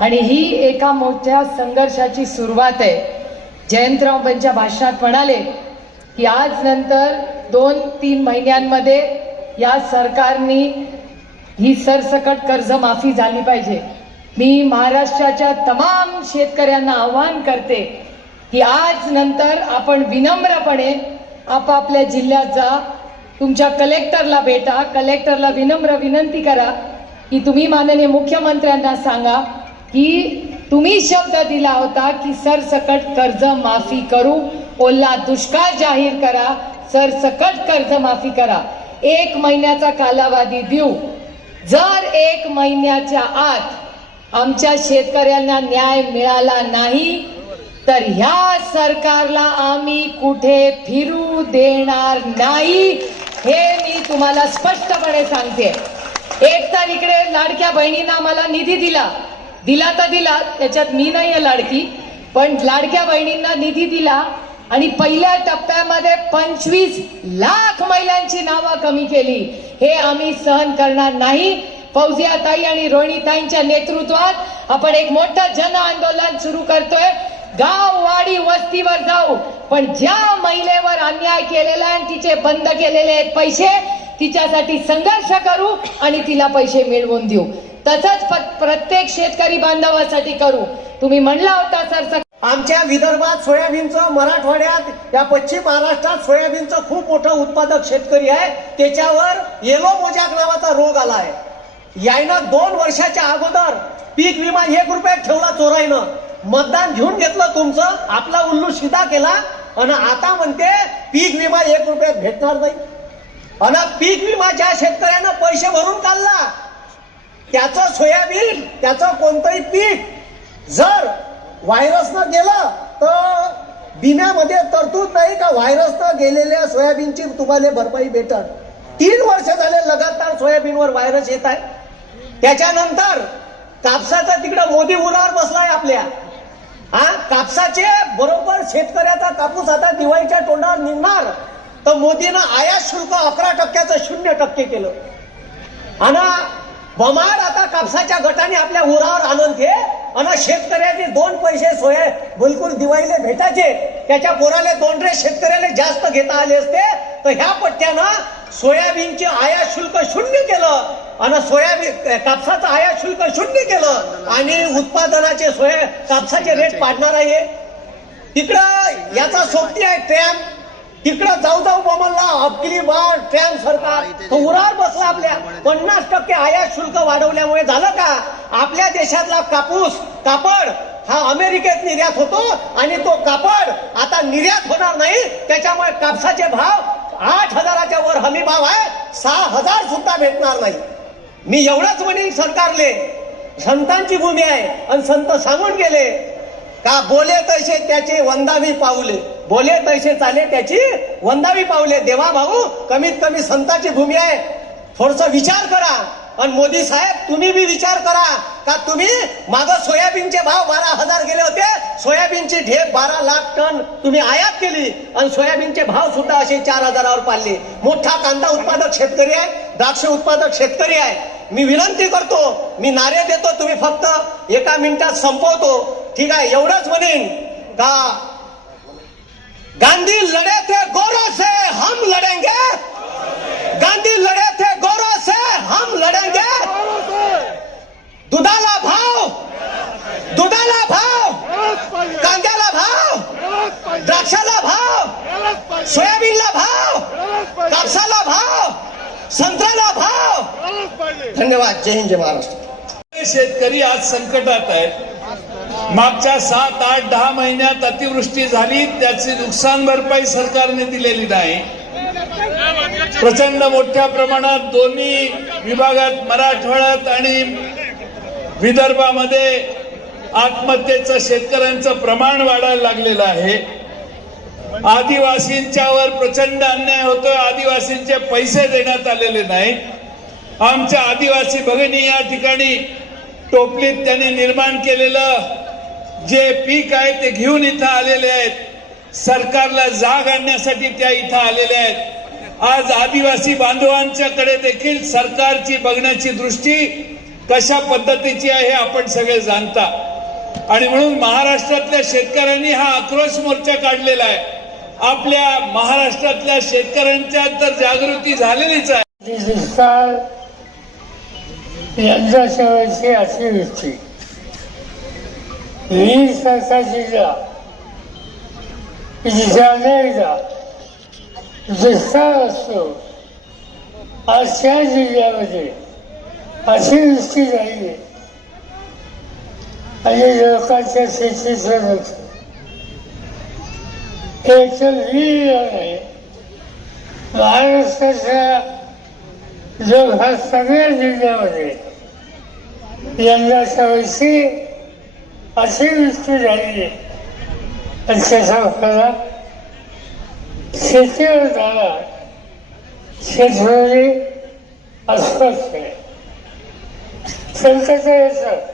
आणि ही एका मोठ्या संघर्षाची सुरुवात आहे. जयंतराव त्यांच्या भाषणात म्हणाले की आज नंतर दोन तीन महिन्यांमध्ये या सरकारनी ही सरसकट कर्जमाफी झाली पाहिजे. मी महाराष्ट्राच्या तमाम शेतकऱ्यांना आवाहन करते की आज नंतर आपण विनम्रपणे आपापल्या जिल्ह्यात जा. तुमच्या कलेक्टरला भेटा. कलेक्टरला विनम्र विनंती करा की तुम्ही माननीय मुख्यमंत्र्यांना सांगा की तुम्ही शब्द दिला होता की सरसकट कर्ज माफी करू. ओला दुष्काळ जाहीर करा. सरसकट कर्ज माफी करा. एक महिन्याचा कालावधी देऊ. जर एक महिन्याच्या आत आमच्या शेतकऱ्यांना न्याय मिळाला नाही तर ह्या सरकारला आम्ही कुठे फिरू देणार नाही हे मी तुम्हाला स्पष्टपणे सांगते. एक तर इकडे लाडक्या बहिणींना मला निधी दिला. दिला तर दिला त्याच्यात मी नाहीये लाडकी पण लाडक्या बहिणींना निधी दिला आणि पहिल्या टप्प्यामध्ये पंचवीस लाख महिलांची नावं कमी केली. हे आम्ही सहन करणार नाही. फौजियाताई आणि रोहिणीताईंच्या नेतृत्वात आपण एक मोठं जन आंदोलन सुरू करतोय. गाव वाडी वस्तीवर जाऊ पण ज्या महिलेवर अन्याय केलेला आहे तिचे बंद केलेले आहेत पैसे तिच्यासाठी संघर्ष करू आणि तिला पैसे मिळवून देऊ. तसंच प्रत्येक शेतकरी बांधवासाठी करू. तुम्ही म्हणला होता सर आमच्या विदर्भात सोयाबीनचं मराठवाड्यात या पश्चिम महाराष्ट्रात सोयाबीनचं खूप मोठं उत्पादक शेतकरी आहे. त्याच्यावर येलो मोजाक नावाचा रोग आला आहे. यायनं दोन वर्षाच्या अगोदर पीक विमा एक रुपयात ठेवला चोराईनं मतदान घेऊन घेतलं तुमचं आपला उल्लू शिदा केला आणि आता म्हणते पीक विमा एक रुपयात भेटणार नाही. आणि पीक विमा ज्या शेतकऱ्यानं पैसे भरून काढला त्याचं सोयाबीन त्याचं कोणतंही पीक जर व्हायरसनं गेलं तर बिम्यामध्ये तरतूद नाही का? व्हायरसनं गेलेल्या सोयाबीनची तुम्हाला भरपाई भेटत तीन वर्ष झाले लगातार सोयाबीनवर व्हायरस येत आहे. त्याच्यानंतर कापसाचा तिकडं मोदी उरावर बसलाय आपल्या. हा? कापसाचे बरोबर शेतकऱ्याचा कापूस आता दिवाळीच्या तोंडावर निघणार. तर मोदीनं आयात शुल्क अकरा टक्क्याचं शून्य टक्के केलं. आणि बमाड आता कापसाच्या गटाने आपल्या उरावर आणून घे आणि शेतकऱ्याचे दोन पैसे सोया बिलकुल दिवाळीला भेटायचे. त्याच्या पोराले दोन रे शेतकऱ्याला जास्त घेता आले असते. तर ह्या पट्ट्यानं सोयाबीनचे आयात शुल्क शून्य केलं. आणि सोयाबीन कापसाचं आयात शुल्क शून्य केलं. आणि उत्पादनाचे सोया कापसाचे रेट पाडणार आहे. तिकडं याचा सोबती आहे ट्रॅम. तिकडं जाऊ जाऊ बोमलला अबकिली बार ट्रॅम सरकार. उरावर बसला आपल्या. पन्नास टक्के आयात शुल्क वाढवल्यामुळे झालं का? आपल्या देशातला कापूस कापड हा अमेरिकेत निर्यात होतो आणि तो कापड आता निर्यात होणार नाही. त्याच्यामुळे कापसाचे भाव आठ हजाराच्या वर हमी भाव आहे. सहा हजार सुद्धा भेटणार नाही. मी एवढंच म्हणेन सरकारले. संतांची भूमी आहे. आणि संत सांगून गेले का बोले तैसे त्याचे वंदावी पाऊले? बोले तैसे चाले त्याची वंदावी पाऊले देवा भाऊ कमीत कमी संताची भूमी आहे. थोडस विचार करा. आणि मोदी साहेब तुम्ही बी विचार करा. का तुम्ही माग सोयाबीनचे भाव बारा हजार गेले होते? सोयाबीनची ढेप बारा लाख टन तुम्ही आयात केली. आणि सोयाबीनचे भाव सुद्धा असे चार हजारावर पाडले. मोठा कांदा उत्पादक शेतकरी आहे. द्राक्ष उत्पादक शेतकरी आहे. मी विनंती करतो मी नारे देतो तुम्ही फक्त एका मिनिटात संपवतो. ठीक आहे? एवढंच म्हणेन. का गांधी लड़े थे गौरव से, हम लड़ेंगे। गांधी लड़े थे गौरव से, हम लड़ेंगे। दुधाला भाव दुधाला भाव कांद्याला भाव, द्राक्षाला भाव, सोयाबीनला भाव, कापसाला भाव संत्र्याला भाव। धन्यवाद, जय हिंद, जय महाराष्ट्र। शेतकरी आज संकटात आहेत. मागच्या सात आठ दहा महिन्यात अतिवृष्टी झाली त्याची नुकसान भरपाई सरकारने दिलेली नाही. प्रचंड मोठ्या प्रमाणात दोन्ही विभागात मराठवाड्यात आणि विदर्भामध्ये आत्महत्येचं शेतकऱ्यांचं प्रमाण वाढायला लागलेलं आहे. आदिवासींच्यावर प्रचंड अन्याय होतोय आदिवासींचे पैसे देण्यात आलेले नाहीत आमच्या आदिवासी भगिनी या ठिकाणी टोपलीत त्यांनी निर्माण केलेलं जे पीक आहे ते घेऊन इथं आलेले आहेत. सरकारला जाग आणण्यासाठी त्या इथं आलेल्या आहेत. आज आदिवासी बांधवांच्याकडे देखील सरकारची बघण्याची दृष्टी कशा पद्धतीची आहे हे आपण सगळे जाणता. आणि म्हणून महाराष्ट्रातल्या शेतकऱ्यांनी हा आक्रोश मोर्चा काढलेला आहे. आपल्या महाराष्ट्रातल्या शेतकऱ्यांच्या तर जागृती झालेलीच आहे. यांच्या विषय अशी दृष्टी ही सरकार जिल्हा जिथे अनेकदा दुष्काळ असतो अशा जिल्ह्यामध्ये अतिवृष्टी झाली आणि लोकांच्या शेतीचं नुकसान हे तर नाही महाराष्ट्राच्या जग हा सगळ्या जिल्ह्यामध्ये यंदाच्या वर्षी अशी वृष्टी झाली आणि त्याचा फरक शेतीवर झाला शेतकरी अस्वस्थ आहे. संकट येतं.